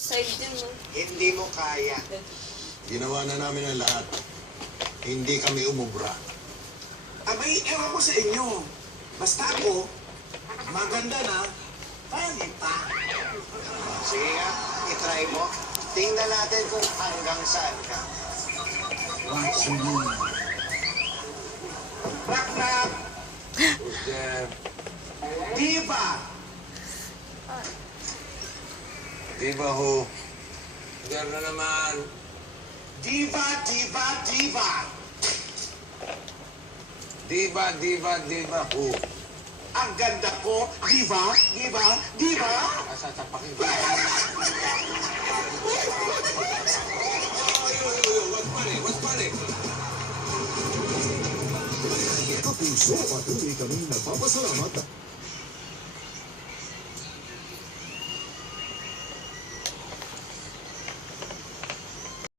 Side din, no? Hindi mo kaya. Ginawa na namin ang lahat. Hindi kami umubra. Abay, ewan ko sa inyo. Basta ako, maganda na, pangit pa. Sige nga, itry mo. Tingnan natin kung hanggang saan ka. Knock, knock. Who's there? Diva! Diba who? There na naman. Diva, diva, diva! Diba who? Ang ganda ko, diva, diva, diva! Sasapakin ko. What's funny? Kapuso, patuloy kami nagpapasalamat